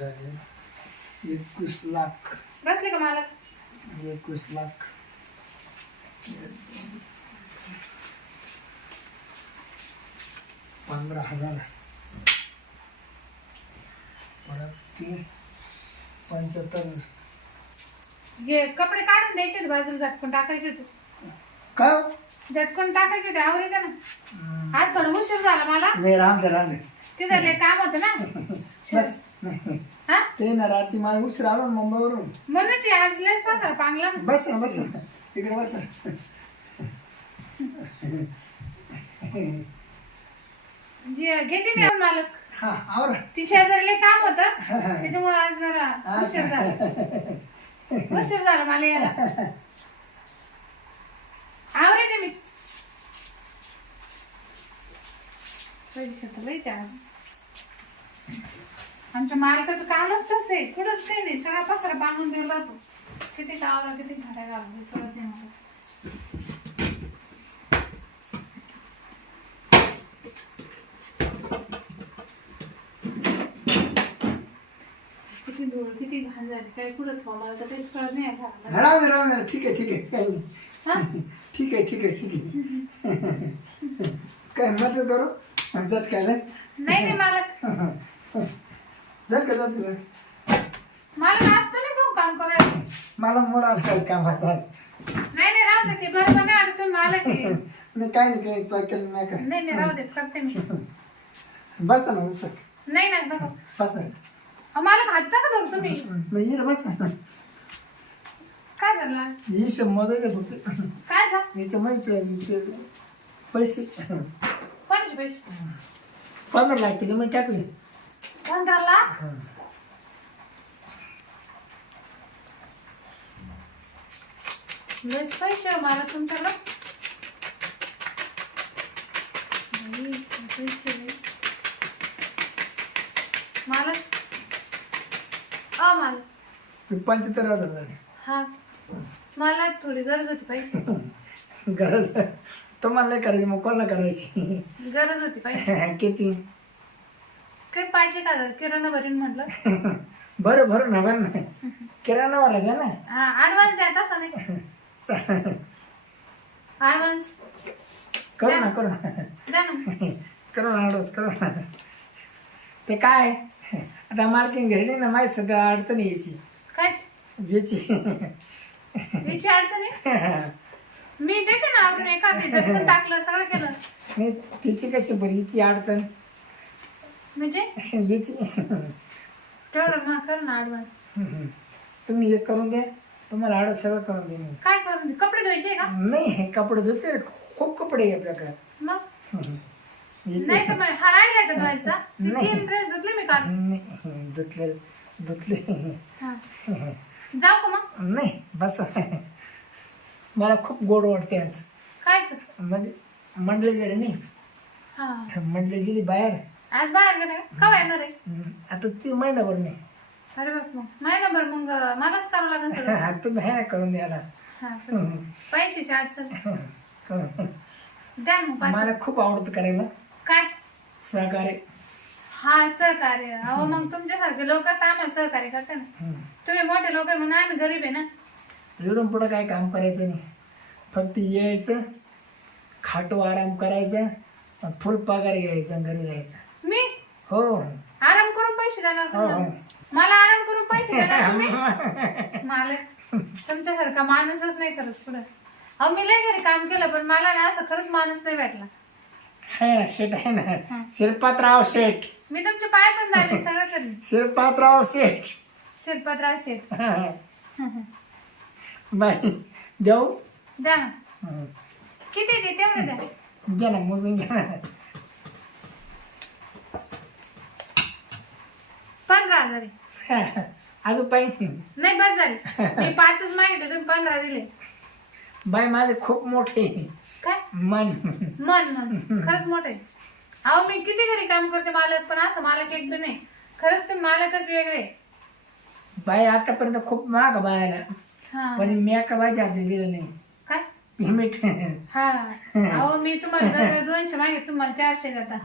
झाले एकवीस लाख. बसले का मालक? एकवीस लाख. पंधरा हजार. परत ते पंच्याहत्तर. हे कपडे काढून द्यायचे होते बाजूला झटकून टाकायचे होते. काय झटकून टाकायचे होते आवडे का ना? आज थोडं उशीर झाला मला. नाही राम दे राम दे. तिथं लय काम होतं ना. बस. हा? ते ना रात्री मला उशीर आलो ना मुंबईवरून. म्हणून ती आज लयच पसारा पांगला ना. बस ना बस. ना इकडे बस. ना घे- घेते मी आज मालक. हा आवर. ती शेजारीला काम होतं. त्याच्यामुळे आज जरा उशीर झाला. उशीर झाला मला यायला. आवरे मी पैसे तर लयचे आज आमच्या मालकाचं कामच तसं आहे. कुठंच काही नाही. सगळा पसारा बांधून देऊ राहतो किती कावरा किती घाऱ्या घालून कळत नाही मला किती धूळ किती घाण झाली. काही कुठं ठेवा मला तर तेच कळत नाही घराला दे राम दे. ठीक आहे ठीक आहे. काही नाही. हा? ठीक आहे ठीक आहे ठीक आहे. काय मदत करू? झटकायला? नाही नाही मला भाऊ काम करायला? मला कामाचा नाही नाही राहू दे ते बरोबर नाही आणि तुम्ही. नाही काय नाही काय तो केलं नाही काय. नाही नाही राहू दे करते मी. बस ना बस. नाही नाही बघा. बस. ना अहो, हात का धरू तुम्ही. नाही इकडे बस. ना काय झालं? ही शंभर फक्त. काय झालं? पैसे. कोणचे पैसे? पंधरा लागते का मी टाकले. पंधरा लाख लयच पैसे मला लय. मालक अ मालक पंच्याहत्तर हजार झाले हा मला थोडी गरज होती पैशाची गरज तुम्हाला नाही करायची मग कोणाला करायची गरज होती पैसे किती काही पाहिजे का जर? किराणा भरीन म्हटलं. बरं बरं ना बरं ना किराणा भरायचा ना. हा ऍडव्हान्स द्या तसं नाही. ऍडव्हान्स करू ना करू ना. द्या ना. करू ना अडवस करू ना. ते काय? आता मार्किंग घरी ना माहीत सध्या अडचण यायची. काय? याची याची अडचण आहे? मी देते ना आपण एखादी झटकून टाकलं सगळं केलं. नाही तिची कशी बरं हिची अडचण? म्हणजे? तेवढं मग कर ना ऍडव्हान्स तुम्ही हे करून द्या. तुम्हाला अडच सगळं करून दे मी. काय करून कपडे धुवायचे का? नाही हे कपडे धुते. खूप कपडे आहे आपल्याकडे. मग? याची नाही तर मग हा राहिलाय का धुवायचा? ते नाही. तीन ड्रेस धुतले मी काल. नाही धुतले धुतले. हा. जाऊ का मग? नाही बस. मला खूप गोड वाटते आज. काय म्हणजे मंडळी गेली नाही. हा. मंडळी गेली बाहेर. आज बाहेर गेले का? कवा येणार आहे? आता ती महिनाभर नाही. अरे बाप मग महिनाभर मग मलाच करावं लागेल सगळं तुम्ही हे करून द्यायला. हा पैशाची अडचण. करून. द्या ना मग पाच. मला खूप आवडतं करायला. काय? सहकार्य. हा सहकार्य. अहो मग तुमच्यासारखे लोक आम्हाला सहकार्य करते ना. हम्म. तुम्ही मोठे लोक आहे म्हणून आम्ही गरीब आहे ना. इकडून पुढं काय काम करायचं नाही. फक्त यायचं खाटो आराम करायचा आणि फुल पगार घ्यायचा आणि घरी जायचं. हो. आराम करून पैसे देणार हो, तुम्हाला मला आराम करून पैसे देणार तुम्ही? मला तुमच्यासारखा माणूसच नाही करत पुढे. अहो मी लय घरी काम केलं पण मला ना असं खरंच माणूस नाही भेटला. आहे ना शेट आहे ना. शिरपातराव शेठ मी तुमचे पाय पण दाबे सगळं करीन शिरपातराव शेठ शिरपतराव शेठ बाय देऊ? द्या ना. हं. किती दे तेवढे द्या. घ्या ना मोजून घ्या ना. पंधरा हजार आहे. अजून पाहिजे नाही. बस झाले. मी पाचच मागितले तुम्ही पंधरा दिले. बाय माझे खूप मोठे. काय? मन. मन मन. खरंच मोठे. अहो मी किती घरी काम करते मालक पण असं मालक एक बी नाही. खरंच ते मालकच वेगळे. बाय आतापर्यंत खूप महाग बायला हा. पण मी एका बायच्या हाती दिलं नाही. काय? पेमेंट हा. अहो मी तुम्हाला जर दोनशे मागितले तुम्हाला चारशे देता.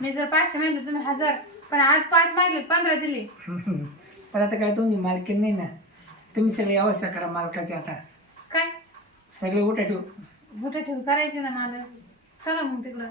मी जर पाचशे मागितले तुम्ही हजार. पण आज पाच मागले पंधरा दिले. पण आता काय तुमची मालकीन नाही ना. तुम्ही सगळी अवस्था करा मालकाची आता. काय? सगळे उठा ठेवू. मोठे ठेव करायचे ना मला चला मग तिकडं.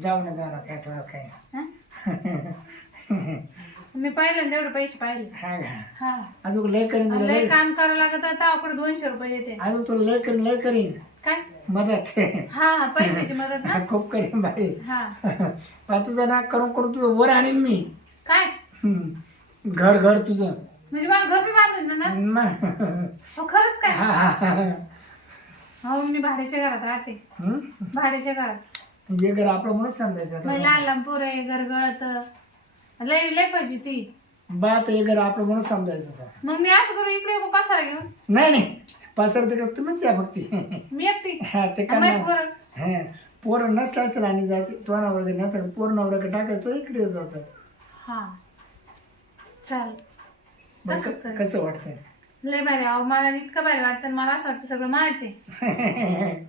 जाऊ ना जाऊ ना काय थोडं काय. हं? मी पाहिलं ना तेवढे पैसे पाहिले हा का? हा. अजून लय करीन तुला लय लय. काम करावं लागत तर दोनशे रुपये येते अजून तुला लय करीन लय करीन. काय? मदत. हा पैशाची मदत ना? खूप करीन बाई. हा. पण तुझं ना करून करून तुझं वर आणीन मी. काय? हम्म. घर घर तुझं. म्हणजे मला घर बी बांधून ना. मग. हो खरंच काय? हा, हा, हा. हो मी भाड्याच्या घरात राहते. हम्म? भाड्याच्या घरात. जे घर आपलं म्हणून समजायचं मग आता. लहान लहान पोरं आहे गरगळत लय लय पाहिजे ती. बात हे घर आपलं म्हणून समजायचं आता. मग मी असं करू इकडे येऊ पसारा घेऊन? नाही नाही. पसर तिकडे तुम्हीच या फक्त मी एकटी? हा ते काय पोरं. हा पोरं नसलं असेल आणि जायचं तो नवरा नाही तर पोर नवरा टाकायचं तो इकडे जात. हा. चाल. तसंच कर. कसं वाटतंय? लय भारी अहो मला इतकं भारी वाटतं मला असं वाटतं सगळं मायचे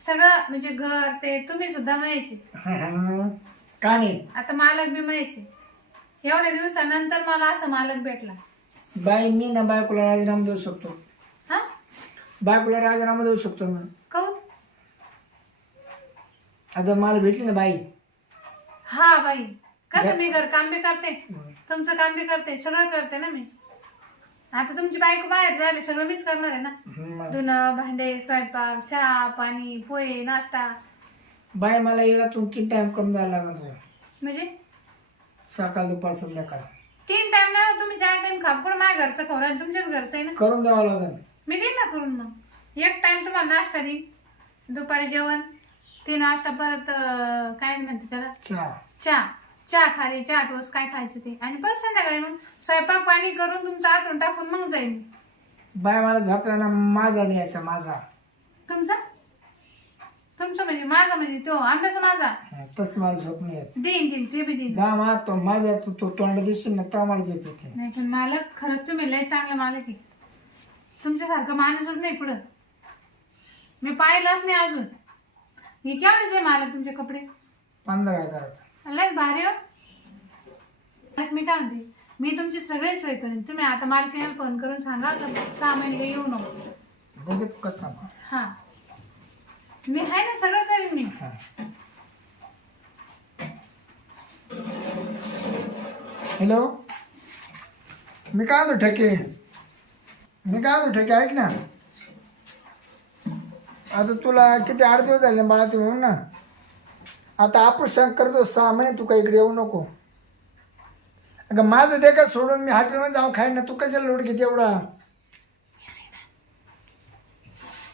सगळं म्हणजे घर ते तुम्ही सुद्धा मायाचे का नाही? आता मालक बी मायाचे एवढ्या दिवसानंतर मला असं मालक भेटला. बाई मी ना बायकोला राजीनामा देऊ शकतो. बायकोला राजीनामा देऊ शकतो मी काऊन आता मला भेटली ना बाई. हा बाई कसं मी घर काम बी करते. तुमचं काम बी करते सगळं करते ना मी. आता तुमची बायको बाहेर झाली सगळं मीच करणार आहे ना. धुणं भांडे स्वयंपाक चहा पाणी पोहे नाश्ता. बाई मला येळातून तीन टाइम करून जायला लागत होतं. म्हणजे? सकाळ दुपार संध्याकाळ. तीन टाइम नाही हो, तुम्ही चार टाइम खा. पण माझ्या घरचं आहे तुमच्याच घरचं आहे ना. करून द्यावं लागेल. मी देईन ना करून मग. एक टाइम तुम्हाला नाश्ता देईन. दुपारी जेवण ते नाश्ता परत अं, काय म्हणते त्याला? चहा. चहा. चहा खाली चहा टोस काय खायचं ते. आणि परत संध्याकाळी मग स्वयंपाक पाणी करून तुमचं आतून टाकून मग जाईन. बाय मला झोपताना माझा द्यायचा माझा. तुमचा? तुमचं म्हणजे माझा म्हणजे तो आंब्याचा माझा. हा, तसं मला झोप नाही येत. देईन देईन ते बी देईन. जा मा तो माझ्या तू तो तोंड दिसशील ना तेव्हा मला झोप येते. नाही पण मालक खरंच तुम्ही लय चांगले मालक आहे. तुमच्यासारखं माणूसच नाही पुढं. मी पाहिलंच नाही अजून. हे केवढेच आहे मालक तुमचे कपडे? पंधरा हजाराचा लय भारी हो मी काय म्हणते मी तुमची सगळी सोय करेन. तुम्ही आता मालकीला फोन करून सांगा का? सहा महिने येऊ नको. कसा हा. मी आहे ना सगळं करेन मी. हा. हॅलो मी काय म्हणतो ठेके? मी काय म्हणतो ठेके ऐक ना. आता तुला किती आठ दिवस झाले बाळा तू येऊन ना. आता आपण करतो सहा महिने तू काही इकडे येऊ नको. अगं माझं ते का सोडून मी हॉटेलमध्ये जाऊन खाईन ना तू कशाला लोट घेते एवढा?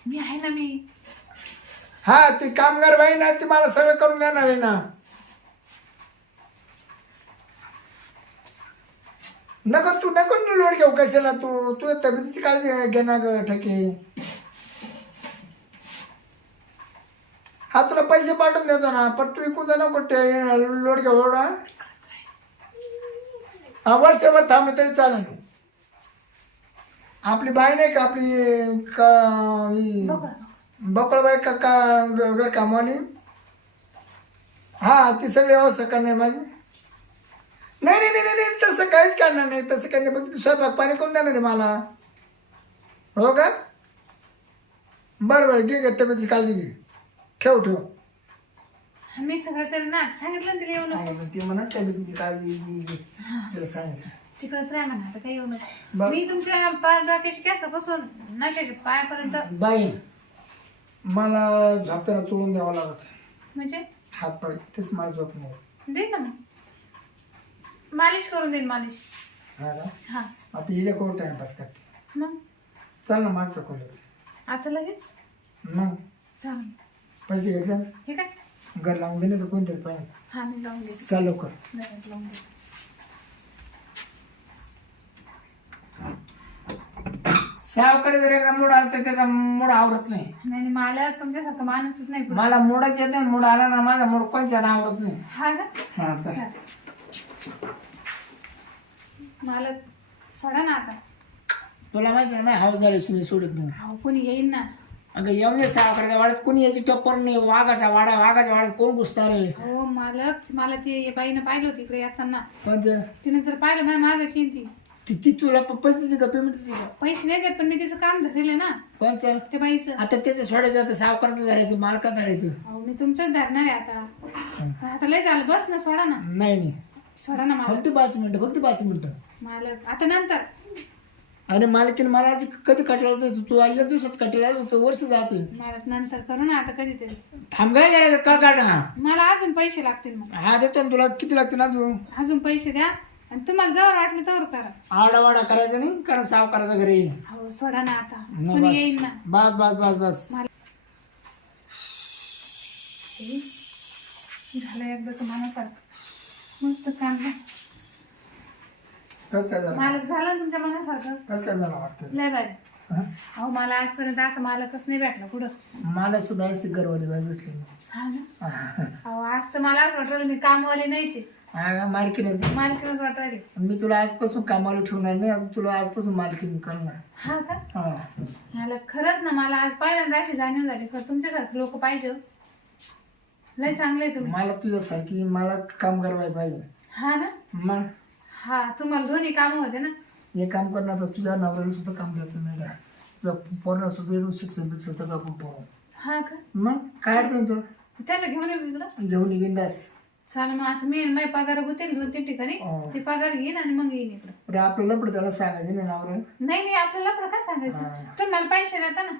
मी आहे ना मी. हा ती कामगार बाई ना ती मला सगळं करून देणार आहे ना. नको तू नको ना लोड घेऊ कशाला तू. तू तब्येतीची काळजी घे ना ग ठके. हा तुला पैसे पाठवून देतो ना पण तू इकून जा नको ते लोड घेऊ एवढा. हा वर्षभर थांबलं तरी चालेल. आपली बाई नाही का आपली का ही- बकळबाई का का घर कामवाली? हा ती सगळी व्यवस्था करणे माझी. नाही नाही नाही नाही, नाही तसं काहीच करणार नाही. तसं काही नाही. फक्त स्वयंपाक पाणी करून देणार आहे मला. हो का? बरं बरं घे घे तब्येतीची काळजी घे. ठेव ठेव. मी सगळं करेन ना सांगितलं ना तिला येऊ नको सांगितलं ती म्हणा तब्येतीची काळजी घे. तिला सांगितलं. तिकडच राह म्हणा आता काही येऊ नको. बरं. मी तुमच्या पाय डोक्याची केसापासून नाकाच्या पायापर्यंत. बाई मला झोपताना चोळून द्यावं लागत. म्हणजे? हात पाय तेच मला झोप नाही देईन ना मग. मालिश करून देईन मालिश. हा ना हा. आता इकडे कोण टाइमपास करते? मग? चल ना मागचं खोल्यात आता लगेच? मग? चालेल. पैसे घेतले हे काय? घर लावून गेले तर कोणतरी पाहिजे. हा मी लावून देते. चाल लवकर. लावून सावकडे जर एका मूड आला तर त्याचा मूड आवडत नाही. नाही नाही, मला तुमच्यासारखं माणूसच नाही कुठं. मला मूडच येत नाही मूड आला ना माझा मूड कोणच्या आवडत नाही. हा का? हा चल. चालेल. मला सोडा ना आता. तुला माहिती आहे ना हवा झाल्याशिवाय सोडत नाही. हो कोणी येईन ना. अगं येऊन सावकाराच्या वाड्यात कोणी याची टप्पर नाही वाघाचा वाडा वाघाच्या वाड्यात कोण घुसणार आहे? हो मालक मला ते बाईनं पाहिलं होतं इकडे येताना. पण ते- तिने जर पाहिलं माझ्या मागाची ती. ती- ती तुला प- पैसे देते का? पेमेंट देते का? पैसे नाही देत पण मी तिचं काम धरेल ना. कोणतं? त्या बाईचं. आता त्याचं सोडायचं आता सावकारात धरायचं मालकात धरायचं. अहो मी तुमचंच धरणार आहे आता. पण आता लय झालं बस ना सोडा ना. नाही नाही. सोडा ना मला फक्त पाच मिनिटं फक्त पाच मिनिटं. मालक. आता नंतर. आणि मालकीन मला आज कधी कटला होतं? तू आई एक दिवसात कटला होतं वर्ष जातोय मालक नंतर करू ना आता कधीतरी. थांब काय का काढ. ना मला अजून पैसे लागतील मग. हा देतो ना तुला. किती लागते ना तू अजून पैसे द्या. आणि तुम्हाला जवळ वाटले तर करा. आडा वाडा करायचा नाही कारण सावकाराचा घरी. येईल हो सोडा ना आता. न कोणी येईल ना. बस बस बस बस. मला हे, झालं एकदाच मनासारखं. मस्त काम आहे. कस काय झालं? मालक झालं ना तुमच्या मनासारखं? कस काय झालं वाटतं? लय बाय हा? अहो मला आजपर्यंत असं मालकच नाही भेटला कुठं? मला सुद्धा अशी गरवाली बाई भेटली हा ना? हा. अहो आज तर मला असं वाटलं मी कामवाली नाहीची. हा, मालकीनच. मालकीनच वाटायली मी तुला आजपासून कामाला ठेवणार नाही तुला आजपासून मालकीन करणार. हा का? हा. मला खरंच ना मला आज पहिल्यांदा अशी जाणीव झाली. खरं तुमच्यासारखे लोक पाहिजे हो. लय चांगले आहे तुम्ही. मला तुझ्यासारखी मला काम करायला पाहिजे. हा ना? मग हा तुम्हाला दोन्ही कामं होते ना? हे काम करणार तर तुझ्या नवऱ्याला सुद्धा काम द्यायचं नाही का? तुझ्या पोराला सुद्धा येऊन शिक्षण बिक्षण सगळं आपण पोरं हा का? मग काय अडचण तुला? त्याला घेऊन येऊ इकडं. घेऊन ये बिंदास. चाल मग आता मी माझे पगार गुतेल दोन तीन ठिकाणी हो. ते पगार घेईन आणि मग येईन इकडं. अरे आपल्याला पण त्याला सांगायचं नाही नवऱ्याला. नाही नाही आपल्याला आपलं काय सांगायचं? हा. तुम्ही मला पैसे देता ना.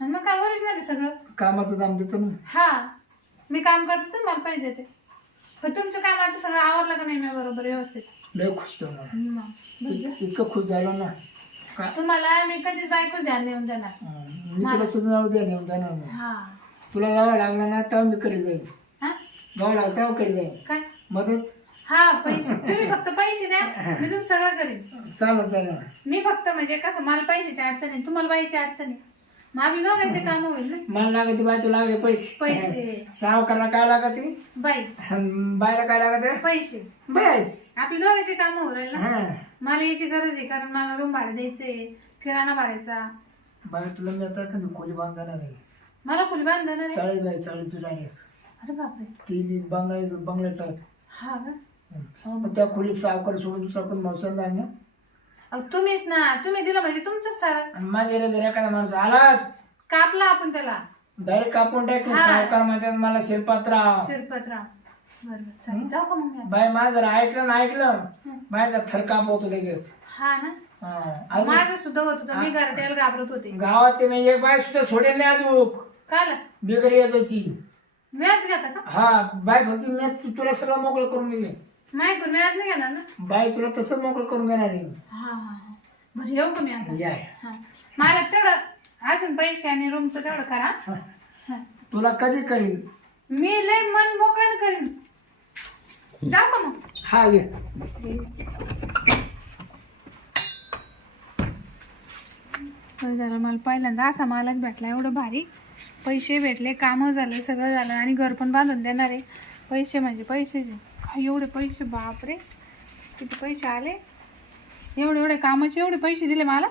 आणि मग काय ओरिजिनल आहे सगळं? कामाचं दाम देतो ना. हा. मी काम करते तुम्ही मला पैसे देते. पण तुमचं काम आता सगळं आवरलं का नाही मी बरोबर व्यवस्थित? लय खुश ठेवणार मग. इत- इतकं खुश झालं ना. का? तुम्हाला मी कधीच बायकोच ध्यान देऊन देणार. हं. मी तुला सुद्धा नाव द्या नेऊन जाणार नाही. हा. तुला यावं लागलं ना तेव्हा मी करी जाईल हा? गावं लागलं तेव्हा करी जाईल काय? मदत? हा पैसे. तुम्ही फक्त पैसे द्या. मी तुम सगळं करीन. चालेल चालेल. मी फक्त म्हणजे कसं मला पैशाची अडचण आहे तुम्हाला बाईची अडचण आहे आम्ही दोघांचे काम होईल ना? मला लागते बाय तुला लागले पैसे. पैसे. सावकारला काय लागते? बाई. बायला काय लागते? पैसे. बस. आपली दोघांची कामं हो राहील ना? मला याची गरज आहे कारण मला रूम भाडे द्यायचे किराणा भरायचा. बाय तुला मी आता एखादी खोली बांधणार आहे. मला फुल बांधणार आहे? चाळीस बाय चाळीस डायरेक्ट अरे बापरे. ती बी बंगले बंगले टाईप हा का? त्या खोलीत सावकार सोडून दुसरा पण मौसमदार ना? अहो, तुम्हीच ना तुम्ही दिलं म्हणजे तुमचंच सारं. आणि माझ्या जर एखादा माणूस आलाच कापला आपण त्याला. डायरेक्ट कापून टाकेल हा. सावकार म्हणतात मला शिरपात्राव. शिरपतराव. बरोबर चालेल जाऊ का मग मी आता? बाय माझं जर ऐकलं ना ऐकलं माझा थर कापवतो लगेच. हा ना? हा. अजून? माझं सुद्धा होत होतं. मी घरात यायला घाबरत होते. गावातले मी एक बाय सुद्धा सोडेल नाही अजून. काल बिगर याची व्याज घेता का? हा बाय फक्त मी तु- तुला सगळं मोकळं करून दिले नाही व्याज नाही घेणार ना? बाय तुला तसं मोकळं करून देणार आहे. बरं येऊ का मी आता? या हा. मला तेवढं अजून पैसे आणि रूमचं तेवढं करा. हा. तुला कधी करीन? मी लय मन मोकळ्यानं करीन. जाऊ का मग? हा ये. बरं झालं मला पहिल्यांदा असा मालक भेटला एवढं भारी. पैसे भेटले कामं झाले सगळं झालं आणि घर पण बांधून देणार आहे. पैसे म्हणजे पैसेच आहे. काय एवढे पैसे बापरे. किती पैसे आले? एवढे एवढे कामाचे एवढे पैसे दिले मला?